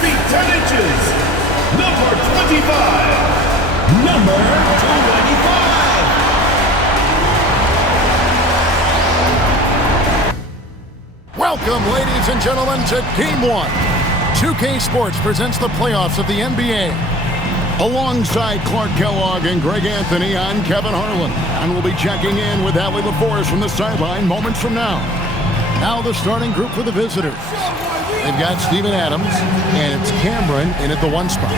feet 10 inches, number 25. Number 25. Welcome, ladies and gentlemen, to Game 1. 2K Sports presents the playoffs of the NBA. Alongside Clark Kellogg and Greg Anthony, I'm Kevin Harlan, and we'll be checking in with Allie LaForce from the sideline moments from now. Now the starting group for the visitors. They've got Steven Adams, and it's Cameron in at the 1 spot.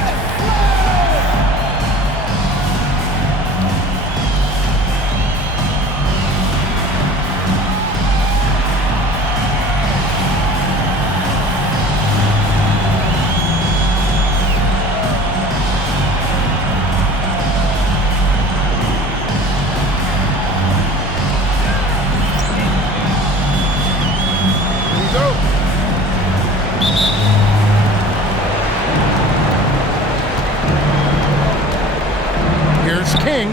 King.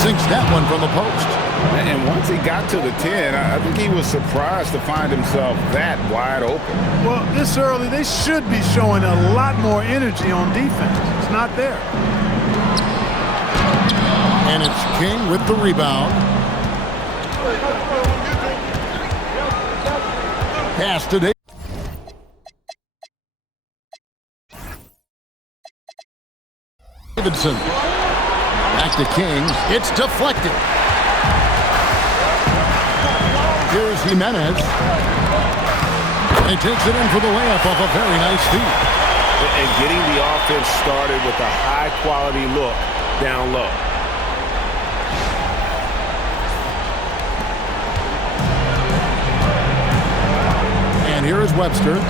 Sinks that one from the post. And once he got to the 10, I think he was surprised to find himself that wide open. Well, this early, they should be showing a lot more energy on defense. It's not there. And it's King with the rebound. Pass to Davidson. Back to King. It's deflected. Here's Jimenez. He takes it in for the layup off a very nice feed. And getting the offense started with a high-quality look down low. And here is Webster.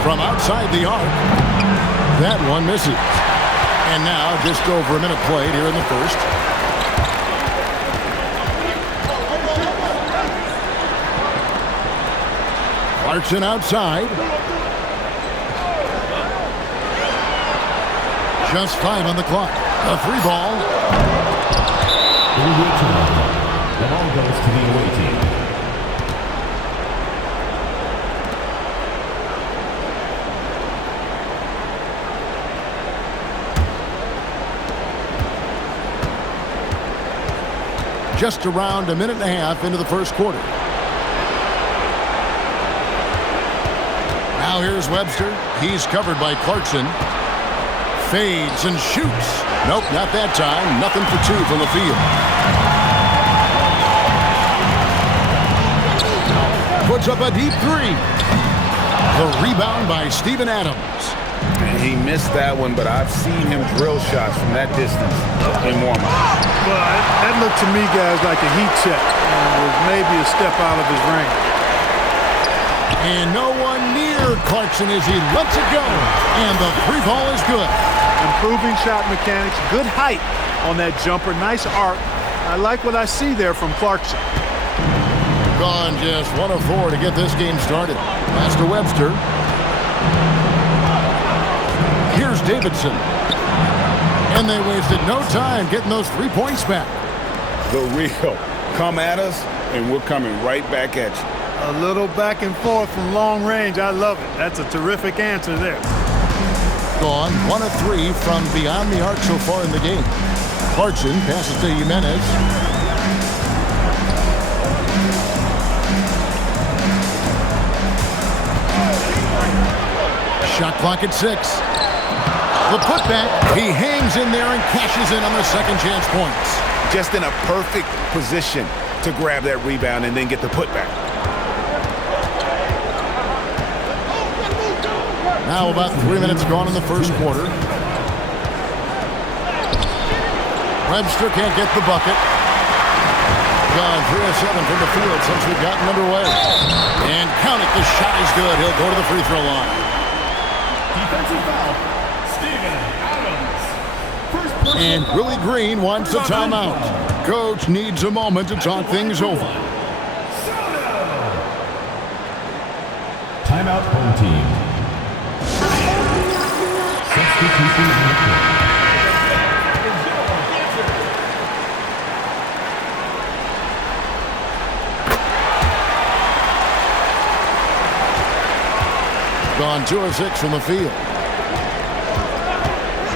From outside the arc, that one misses. And now just over a minute played here in the first. Clarkson outside. Just 5 on the clock. A 3 ball. The ball goes to the away team. Just around a minute and a half into the first quarter. Now here's Webster. He's covered by Clarkson. Fades and shoots. Nope, not that time. Nothing for 2 from the field. Puts up a deep 3. The rebound by Steven Adams. And he missed that one, but I've seen him drill shots from that distance in warm-up. Well, that looked to me, guys, like a heat check. With maybe a step out of his range. And no one near Clarkson as he lets it go. And the 3 ball is good. Improving shot mechanics. Good height on that jumper. Nice arc. I like what I see there from Clarkson. Gone just 1 of 4 to get this game started. Pass to Webster. Here's Davidson. And they wasted no time getting those 3 points back. The real. Come at us, and we're coming right back at you. A little back and forth from long range. I love it. That's a terrific answer there. Gone 1 of 3 from beyond the arc so far in the game. Clarkson passes to Jimenez. Shot clock at 6. The putback, he hangs in there and cashes in on the second chance points. Just in a perfect position to grab that rebound and then get the putback. Now about 3 minutes gone in the first quarter. Webster can't get the bucket. Gone 3 of 7 from the field since we've gotten underway. And count it, the shot is good. He'll go to the free throw line. Defensive foul, Steven Adams. And Willie Green wants a timeout. Coach needs a moment to talk things over. Timeout, home team. Substitution in the court. 2 of 6 from the field.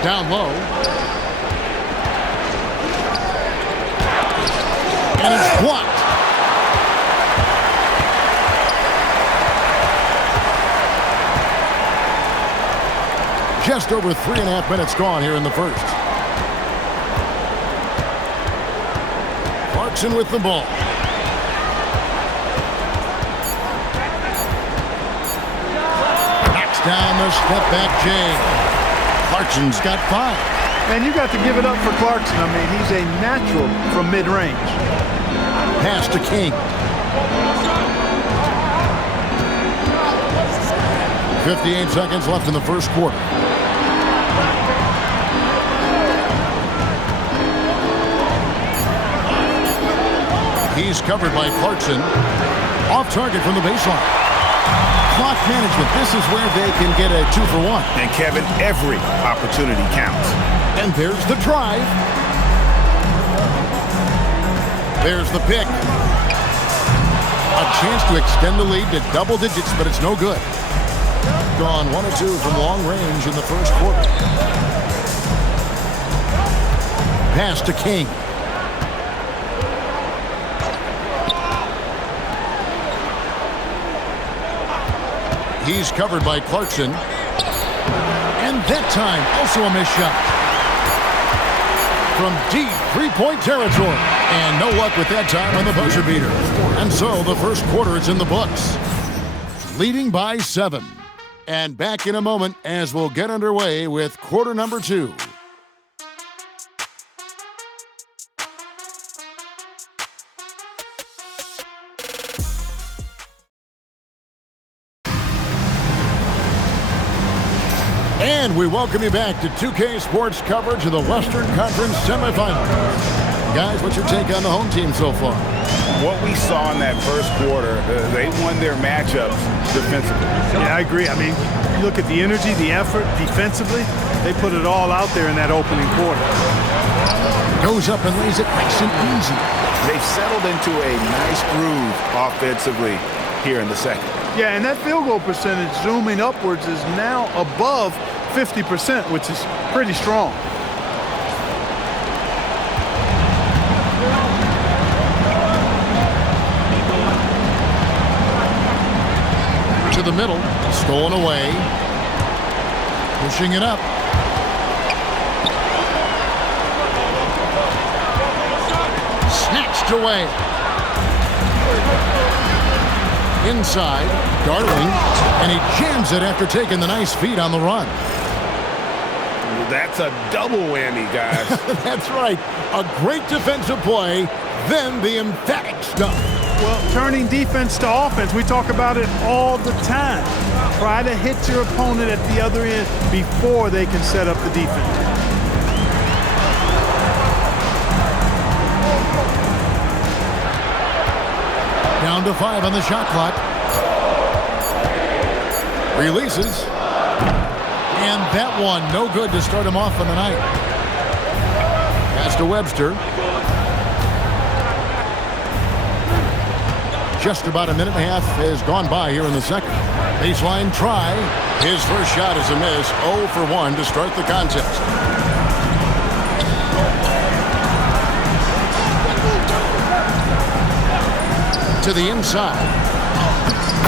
Down low. And it's blocked. Just over 3.5 minutes gone here in the first. Clarkson with the ball. Knocks down the step-back J. Clarkson's got 5. Man, you got to give it up for Clarkson. I mean, he's a natural from mid-range. Pass to King. 58 seconds left in the first quarter. He's covered by Clarkson. Off target from the baseline. Clock management. This is where they can get a 2-for-1. And Kevin, every opportunity counts. And there's the drive. There's the pick. A chance to extend the lead to double digits, but it's no good. Gone 1 of 2 from long range in the first quarter. Pass to King. He's covered by Clarkson. And that time, also a missed shot. From deep three-point territory. And no luck with that time on the buzzer beater. And so the first quarter is in the books. Leading by 7. And back in a moment as we'll get underway with quarter number 2. And we welcome you back to 2K Sports coverage of the Western Conference semifinals. Guys, what's your take on the home team so far? What we saw in that first quarter, they won their matchups defensively. Yeah, I agree. I mean, you look at the energy, the effort defensively, they put it all out there in that opening quarter. Goes up and lays it nice and easy. They've settled into a nice groove offensively here in the second. Yeah, and that field goal percentage zooming upwards is now above 50%, which is pretty strong. To the middle, stolen away. Pushing it up. Snatched away. Inside, Darling, and he jams it after taking the nice feed on the run. That's a double whammy, guys. That's right. A great defensive play, then the emphatic stuff. Well, turning defense to offense, we talk about it all the time. Try to hit your opponent at the other end before they can set up the defense. Down to 5 on the shot clock. Releases. And that one, no good to start him off on the night. Pass to Webster. Just about a minute and a half has gone by here in the second. Baseline try. His first shot is a miss. 0 for 1 to start the contest. To the inside.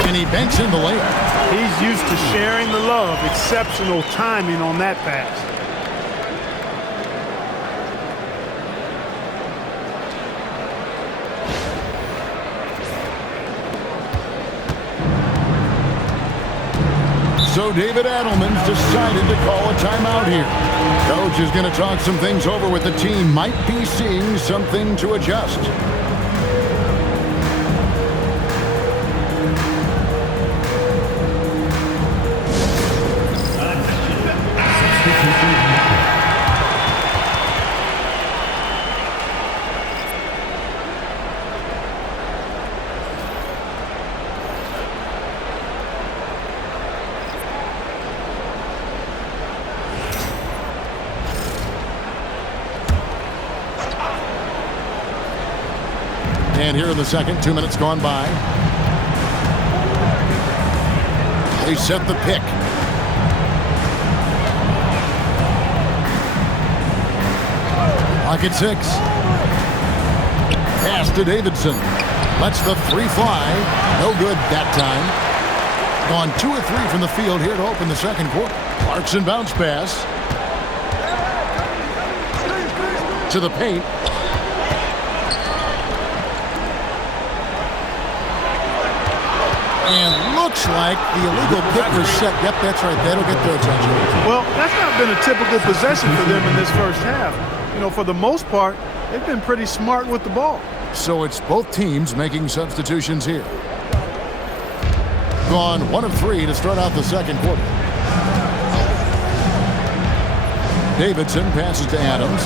And he banks in the layup. He's used to sharing the love. Exceptional timing on that pass. So David Adelman's decided to call a timeout here. Coach is going to talk some things over with the team. Might be seeing something to adjust. And here in the second, 2 minutes gone by. They set the pick. Clock at 6. Pass to Davidson. Lets the 3 fly. No good that time. Gone 2 of 3 from the field here to open the second quarter. Clarkson bounce pass. To the paint. And looks like the illegal kick was set. Yep, that's right. That'll get their attention. Well, that's not been a typical possession for them in this first half. You know, for the most part, they've been pretty smart with the ball. So it's both teams making substitutions here. Gone 1 of 3 to start out the second quarter. Davidson passes to Adams.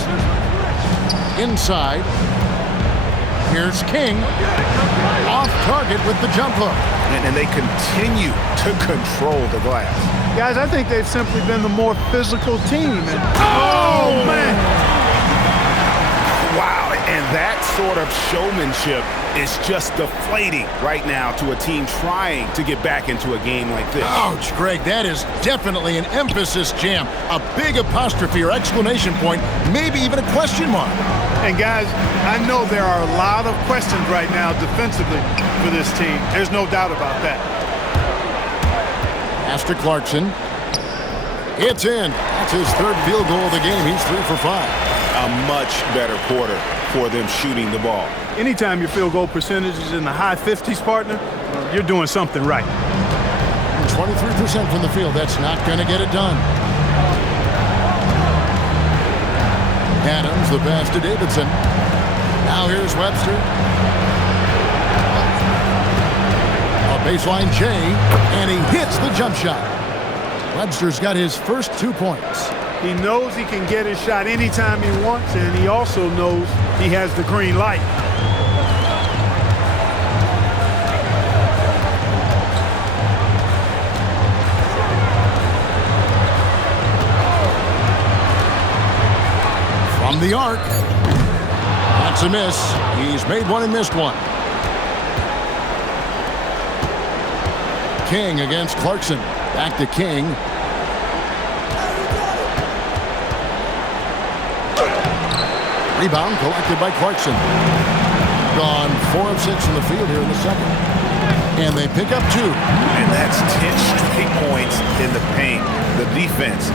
Inside. Here's King. Off target with the jump hook. And they continue to control the glass. Guys, I think they've simply been the more physical team. And, oh, man! Wow, and that sort of showmanship is just deflating right now to a team trying to get back into a game like this. Ouch, Greg, that is definitely an emphasis jam. A big apostrophe or exclamation point, maybe even a question mark. And guys, I know there are a lot of questions right now defensively for this team. There's no doubt about that. Pass to Clarkson. It's in. That's his 3rd field goal of the game. He's 3 for 5. A much better quarter for them shooting the ball. Anytime your field goal percentage is in the high 50s, partner, you're doing something right. 23% from the field. That's not going to get it done. Adams, the pass to Davidson. Now here's Webster. A baseline J, and he hits the jump shot. Webster's got his first 2 points. He knows he can get his shot anytime he wants, and he also knows he has the green light. From the arc. That's a miss. He's made one and missed one. King against Clarkson. Back to King. Rebound collected by Clarkson. Gone 4 of 6 from the field here in the second. And they pick up 2. And that's 10 straight points in the paint. The defense,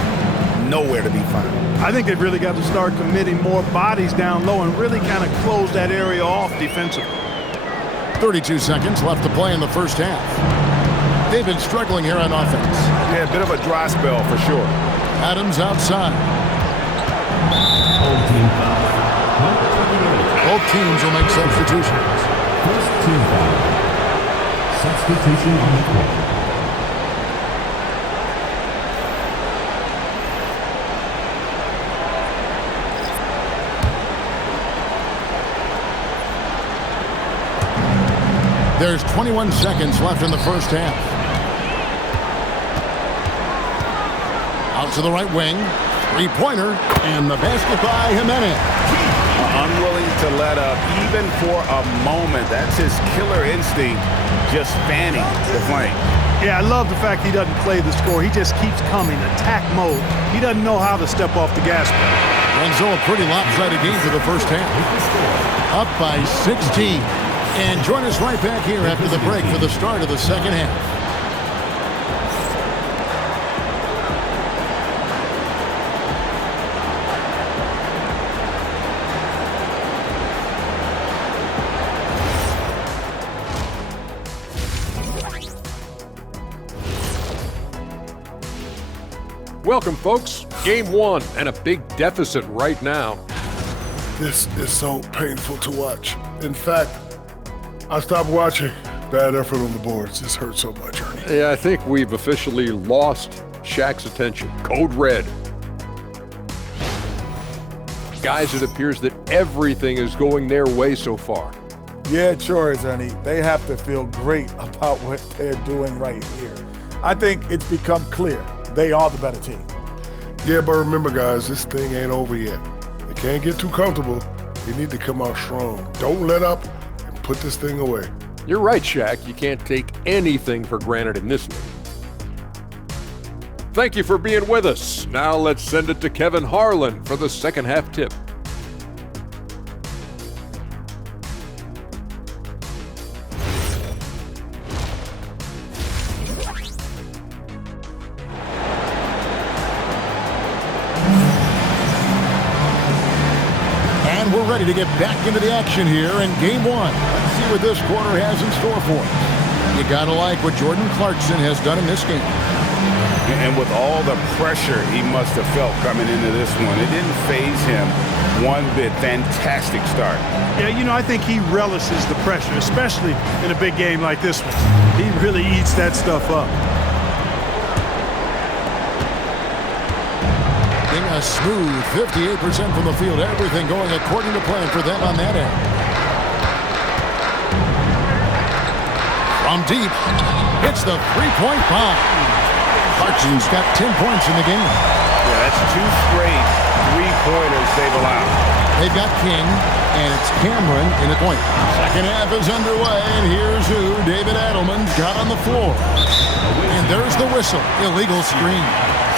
nowhere to be found. I think they've really got to start committing more bodies down low and really kind of close that area off defensively. 32 seconds left to play in the first half. They've been struggling here on offense. Yeah, a bit of a dry spell for sure. Adams outside. Home team foul. Number 28. Both teams will make substitutions. First team foul. Substitution on the court. There's 21 seconds left in the first half. Out to the right wing. 3-pointer. And the basket by Jimenez. Unwilling to let up even for a moment. That's his killer instinct, just fanning the flame. Yeah, I love the fact he doesn't play the score. He just keeps coming, attack mode. He doesn't know how to step off the gas pedal. Renzo, a pretty lopsided game for the first half. Up by 16. And join us right back here after the break for the start of the second half. Welcome, folks. Game 1 and a big deficit right now. This is so painful to watch. In fact, I stopped watching. Bad effort on the boards. This hurts so much, Ernie. Yeah, I think we've officially lost Shaq's attention. Code red. Guys, it appears that everything is going their way so far. Yeah, it sure is, Ernie. They have to feel great about what they're doing right here. I think it's become clear they are the better team. Yeah, but remember, guys, this thing ain't over yet. They can't get too comfortable. They need to come out strong. Don't let up and put this thing away. You're right, Shaq. You can't take anything for granted in this league. Thank you for being with us. Now let's send it to Kevin Harlan for the second half tip. And we're ready to get back into the action here in game one. Let's see what this quarter has in store for us. You gotta like what Jordan Clarkson has done in this game. And with all the pressure he must have felt coming into this one, it didn't faze him one bit. Fantastic start. Yeah, you know, I think he relishes the pressure, especially in a big game like this one. He really eats that stuff up. A smooth 58% from the field. Everything going according to plan for them on that end. From deep, hits the three-point bomb. Clarkson's got 10 points in the game. Yeah, that's 2 straight three-pointers they've allowed. They've got King, and it's Cameron in the point. Second half is underway, and here's who David Adelman's got on the floor. And there's the whistle. Illegal screen.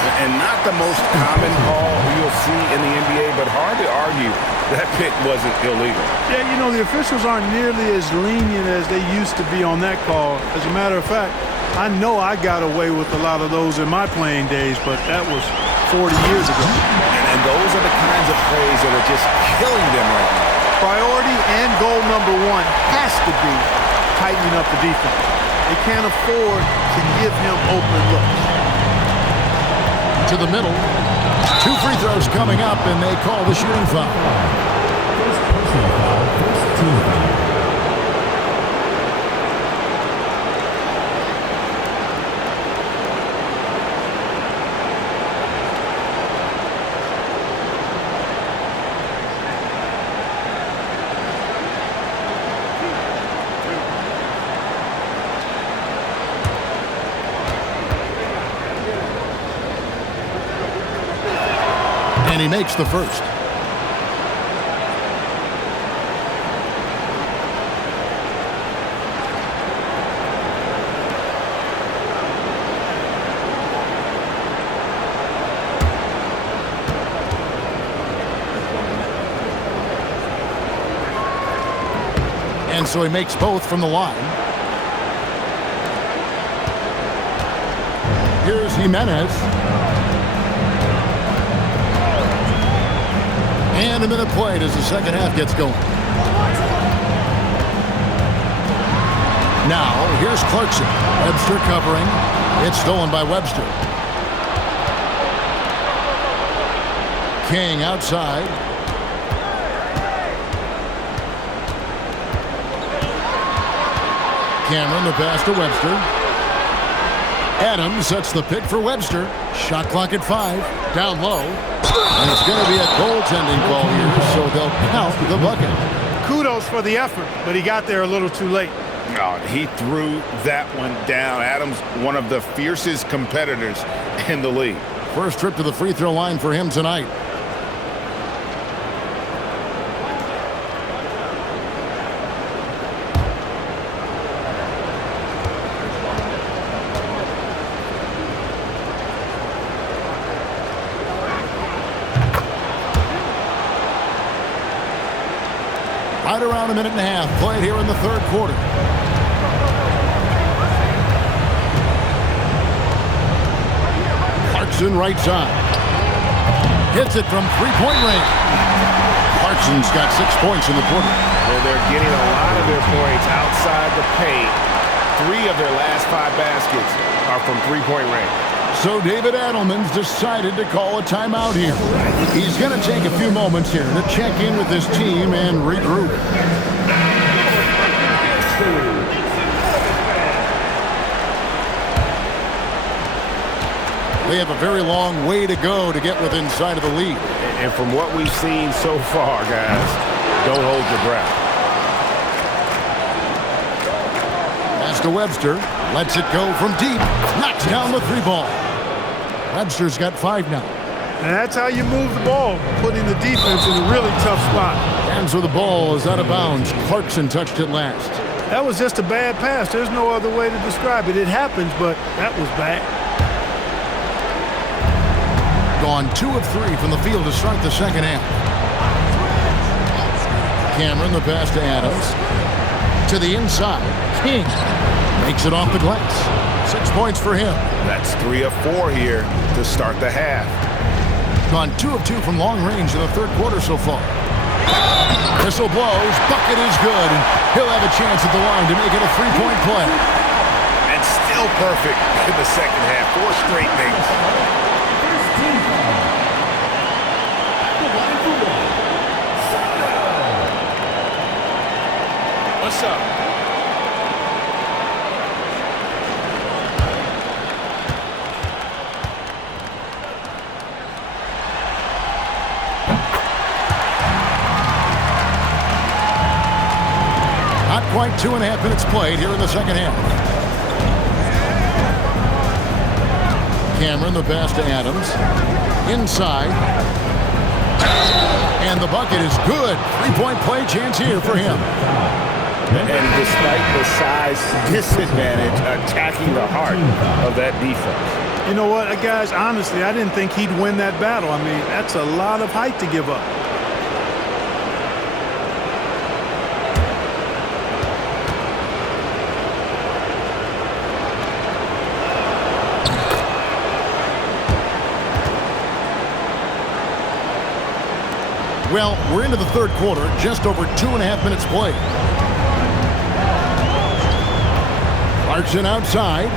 And not the most common call you'll see in the NBA, but hard to argue that pick wasn't illegal. Yeah, you know, the officials aren't nearly as lenient as they used to be on that call. As a matter of fact, I know I got away with a lot of those in my playing days, but that was 40 years ago. And those are the kinds of plays that are just killing them right now. Priority and goal number one has to be tightening up the defense. They can't afford to give him open looks. To the middle. 2 free throws coming up, and they call the shooting foul. First personal foul, first team foul. And he makes the first. And so he makes both from the line. Here's Jimenez. And a minute played as the second half gets going. Now, here's Clarkson. Webster covering. It's stolen by Webster. King outside. Cameron, the pass to Webster. Adams sets the pick for Webster. Shot clock at 5. Down low. And it's going to be a goaltending call here, so they'll count the bucket. Kudos for the effort, but he got there a little too late. Oh, he threw that one down. Adams, one of the fiercest competitors in the league. First trip to the free throw line for him tonight. Right around a minute and a half played here in the third quarter. Clarkson right side. Hits it from three-point range. Clarkson's got 6 points in the quarter. Well, they're getting a lot of their points outside the paint. 3 of their last 5 baskets are from three-point range. So David Adelman's decided to call a timeout here. He's going to take a few moments here to check in with his team and regroup. They have a very long way to go to get within sight of the lead. And from what we've seen so far, guys, don't hold your breath. Pass to Webster. Lets it go from deep. Knocks down the 3-ball. Webster's got 5 now. And that's how you move the ball, putting the defense in a really tough spot. Hands with the ball is out of bounds. Clarkson touched it last. That was just a bad pass. There's no other way to describe it. It happens, but that was bad. Gone 2 of 3 from the field to start the second half. Cameron, the pass to Adams. To the inside. King makes it off the glass. 6 points for him. That's 3 of 4 here to start the half. Gone 2 of 2 from long range in the third quarter so far. Whistle blows. Bucket is good. And he'll have a chance at the line to make it a three-point play. And still perfect in the second half. 4 straight things. What's up? Not quite 2.5 minutes played here in the second half. Cameron, the pass to Adams. Inside. And the bucket is good. Three-point play chance here for him. And despite the size disadvantage, attacking the heart of that defense. You know what, guys, honestly, I didn't think he'd win that battle. I mean, that's a lot of height to give up. Well, we're into the third quarter, just over 2.5 minutes played. Clarkson outside.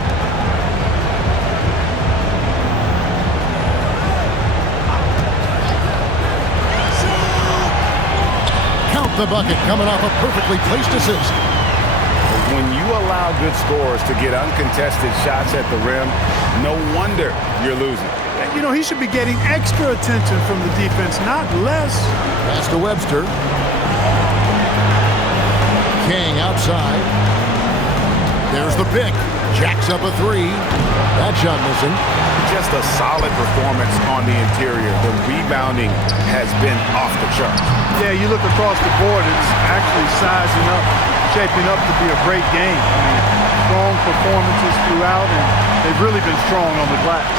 Count the bucket, coming off a perfectly placed assist. When you allow good scorers to get uncontested shots at the rim, no wonder you're losing. You know, he should be getting extra attention from the defense, not less. Pass to Webster. King outside. There's the pick. Jacks up a three. That shot missing. Just a solid performance on the interior. The rebounding has been off the charts. Yeah, you look across the board, it's actually sizing up, shaping up to be a great game. I mean, strong performances throughout, and they've really been strong on the glass.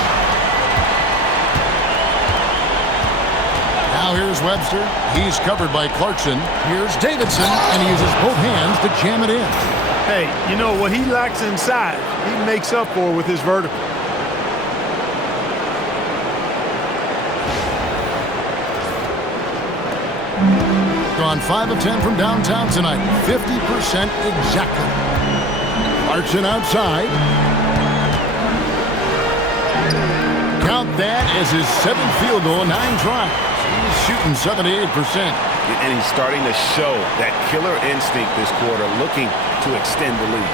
Now here's Webster. He's covered by Clarkson. Here's Davidson, and he uses both hands to jam it in. Hey, you know, what he lacks inside, he makes up for with his vertical. Gone 5 of 10 from downtown tonight. 50% exactly. Clarkson outside. Count that as his 7th field goal in 9 tries. He's shooting 78%. And he's starting to show that killer instinct this quarter, looking to extend the lead.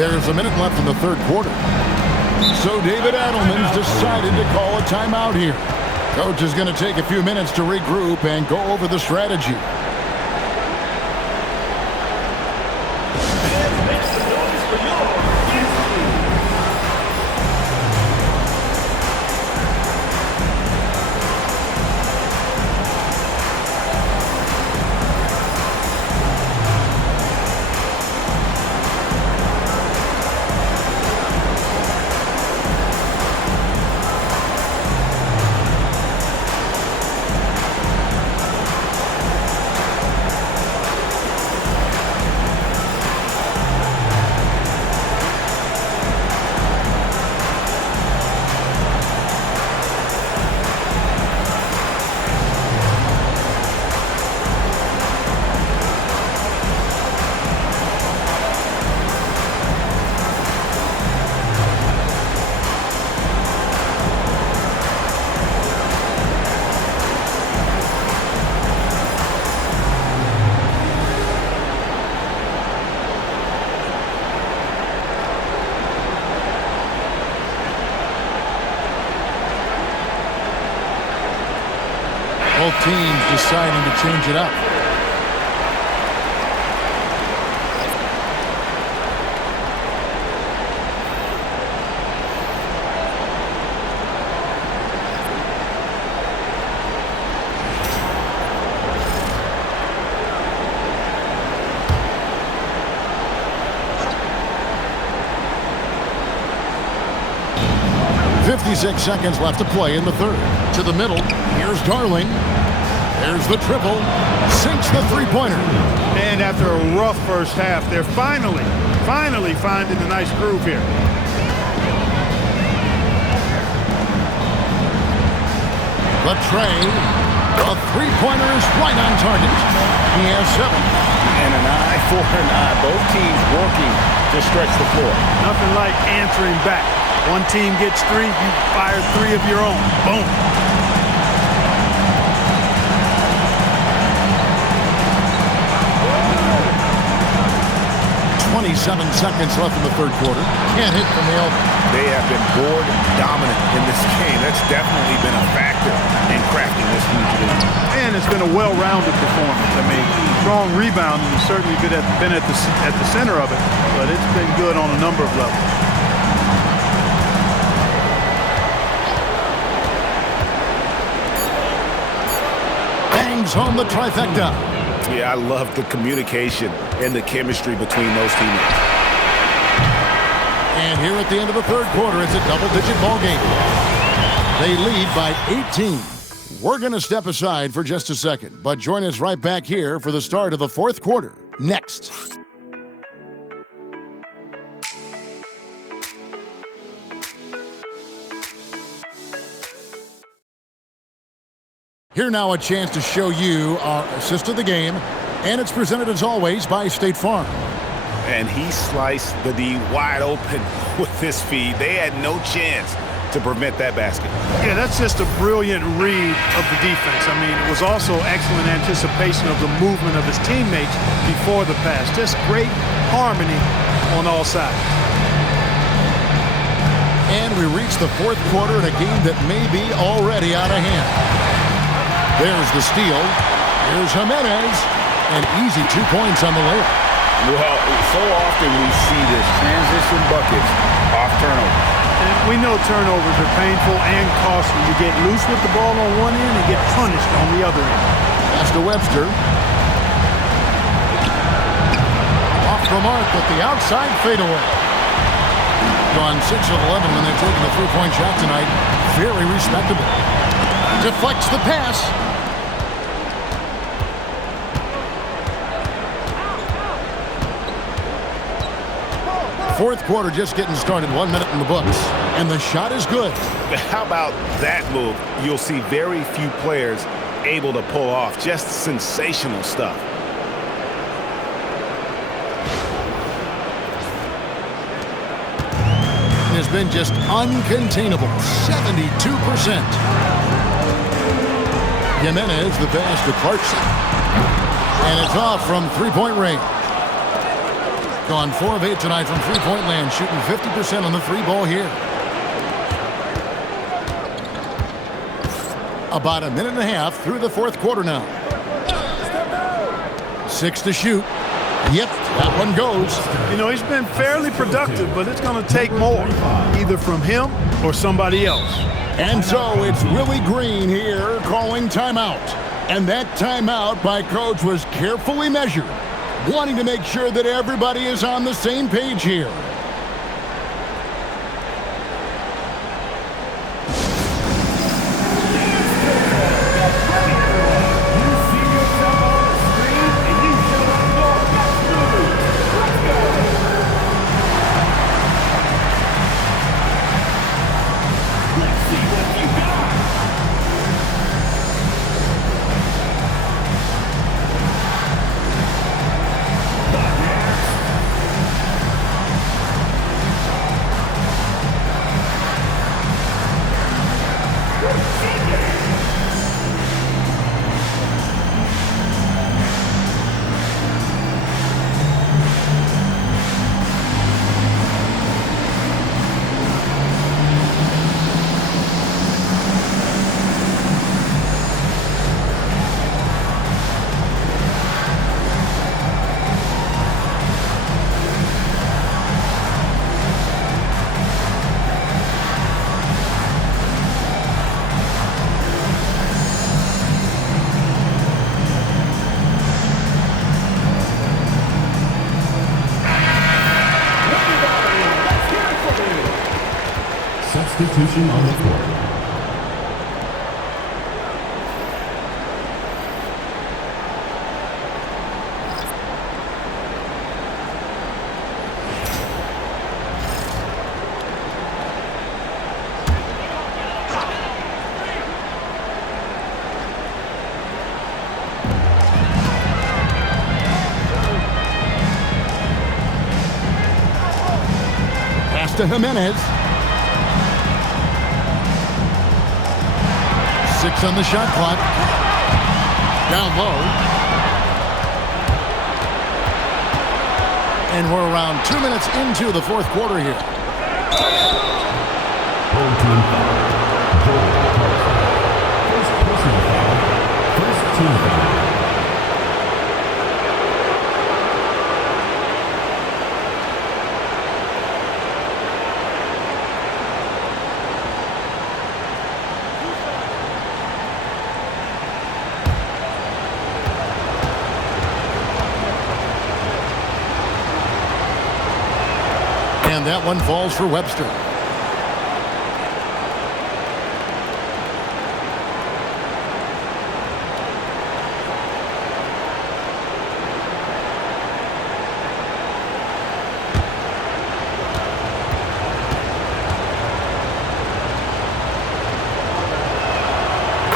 There's a minute left in the third quarter. So David Adelman's decided to call a timeout here. Coach is going to take a few minutes to regroup and go over the strategy. Both teams deciding to change it up. .56 seconds left to play in the third. To the middle. Here's Darling. There's the triple. Sinks the three-pointer. And after a rough first half, they're finally finding a nice groove here. The tray. The three-pointer is right on target. He has 7. And an eye for an eye. Both teams working to stretch the floor. Nothing like answering back. One team gets 3, you fire 3 of your own. Boom. 27 seconds left in the third quarter. Can't hit from the elbow. They have been board dominant in this game. That's definitely been a factor in crafting this huge lead. And it's been a well-rounded performance. I mean, strong rebounding has certainly been at the center of it, but it's been good on a number of levels. Bangs home the trifecta. Yeah, I love the communication and the chemistry between those teammates. And here at the end of the third quarter, it's a double-digit ball game. They lead by 18. We're going to step aside for just a second, but join us right back here for the start of the fourth quarter next. Here now a chance to show you our assist of the game, and it's presented as always by State Farm. And he sliced the D wide open with this feed. They had no chance to prevent that basket. Yeah, that's just a brilliant read of the defense. I mean, it was also excellent anticipation of the movement of his teammates before the pass. Just great harmony on all sides. And we reach the fourth quarter in a game that may be already out of hand. There's the steal. Here's Jimenez. And easy 2 points on the layup. Well, so often we see this transition buckets off turnovers. And we know turnovers are painful and costly. You get loose with the ball on one end and get punished on the other end. Pass to Webster. Off the mark with the outside fadeaway. Gone 6 of 11 when they're taking the three-point shot tonight. Very respectable. Deflects the pass. Fourth quarter just getting started, 1 minute in the books. And the shot is good. How about that move? You'll see very few players able to pull off. Just sensational stuff. It has been just uncontainable, 72%. Jimenez, the pass to Clarkson. And it's off from three-point range. Gone 4 of 8 tonight from three-point land, shooting 50% on the three ball here. About a minute and a half through the fourth quarter now. 6 to shoot. Yep, that one goes. You know, he's been fairly productive, but it's going to take more, either from him or somebody else. And so it's Willie Green here calling timeout. And that timeout by Coach was carefully measured, wanting to make sure that everybody is on the same page here. Substitution on the court. to Jimenez. 6 on the shot clock. Down low. And we're around 2 minutes into the fourth quarter here. Home team foul. Jordan Clarkson. First personal foul. First team foul. And that one falls for Webster.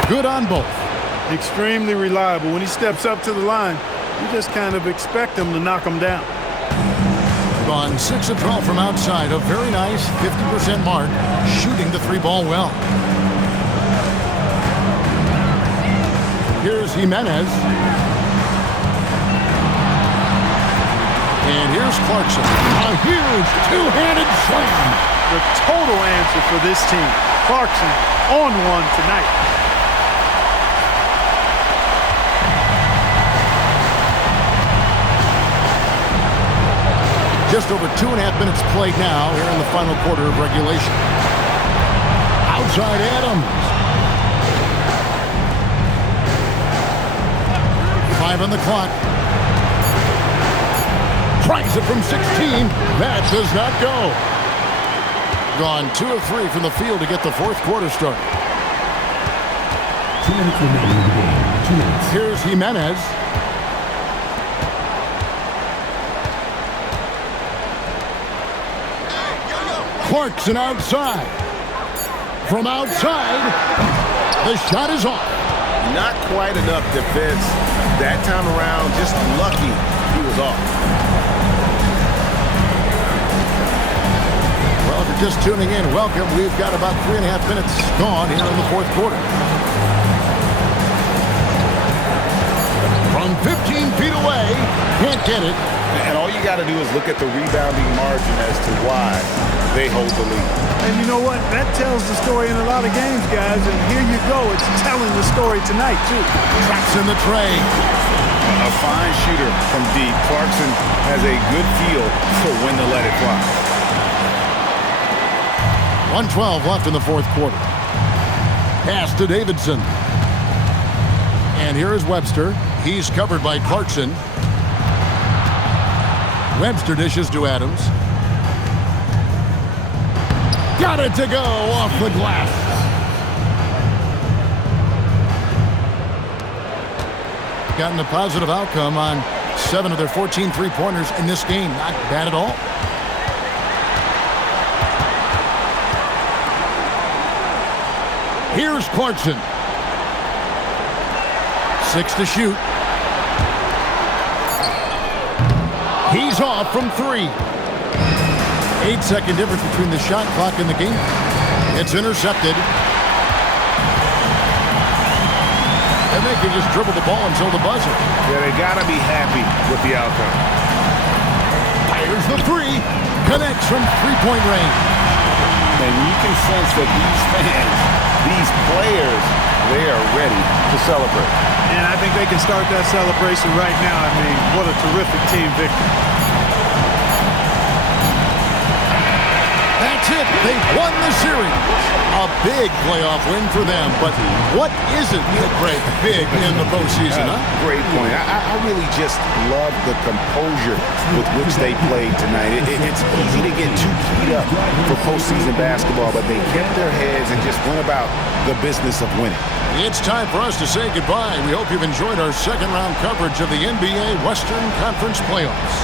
Good on both. Extremely reliable. When he steps up to the line, you just kind of expect him to knock him down. Gone 6 of 12 from outside. A very nice 50% mark. Shooting the 3-ball well. Here's Jimenez. And here's Clarkson. A huge two-handed slam. The total answer for this team. Clarkson on one tonight. Just over 2.5 minutes played now here in the final quarter of regulation. Outside Adams. 5 on the clock. Tries it from 16. That does not go. Gone 2 of 3 from the field to get the fourth quarter started. 2 minutes remaining in the game. 2 minutes. Here's Jimenez. Clarkson outside. From outside, the shot is off. Not quite enough defense that time around. Just lucky he was off. Well, if you're just tuning in, welcome. We've got about 3.5 minutes gone here in the fourth quarter. From 15 feet away, can't get it. And all you got to do is look at the rebounding margin as to why they hold the lead. And you know what? That tells the story in a lot of games, guys. And here you go. It's telling the story tonight, too. Traps in the tray. A fine shooter from deep. Clarkson has a good feel for when to let it fly. 1:12 left in the fourth quarter. Pass to Davidson. And here is Webster. He's covered by Clarkson. Webster dishes to Adams. Got it to go off the glass. Gotten a positive outcome on 7 of their 14 three-pointers in this game. Not bad at all. Here's Clarkson. 6 to shoot. He's off from 3. 8-second difference between the shot clock and the game. It's intercepted. And they can just dribble the ball until the buzzer. Yeah, they got to be happy with the outcome. Fires the 3. Connects from three-point range. And you can sense that these fans, these players, they are ready to celebrate. And I think they can start that celebration right now. I mean, what a terrific team victory. That's it. They won the series. A big playoff win for them. But what isn't big in the postseason, huh? Great point. I really just love the composure with which they played tonight. It's easy to get too keyed up for postseason basketball, but they kept their heads and just went about the business of winning. It's time for us to say goodbye. We hope you've enjoyed our second-round coverage of the NBA Western Conference Playoffs.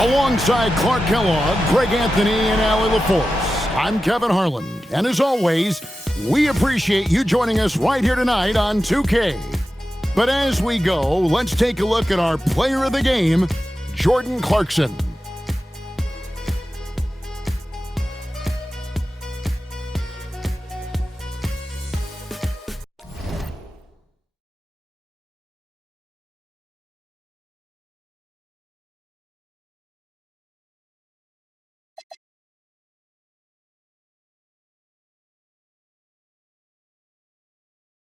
Alongside Clark Kellogg, Greg Anthony, and Allie LaForce, I'm Kevin Harlan. And as always, we appreciate you joining us right here tonight on 2K. But as we go, let's take a look at our player of the game, Jordan Clarkson.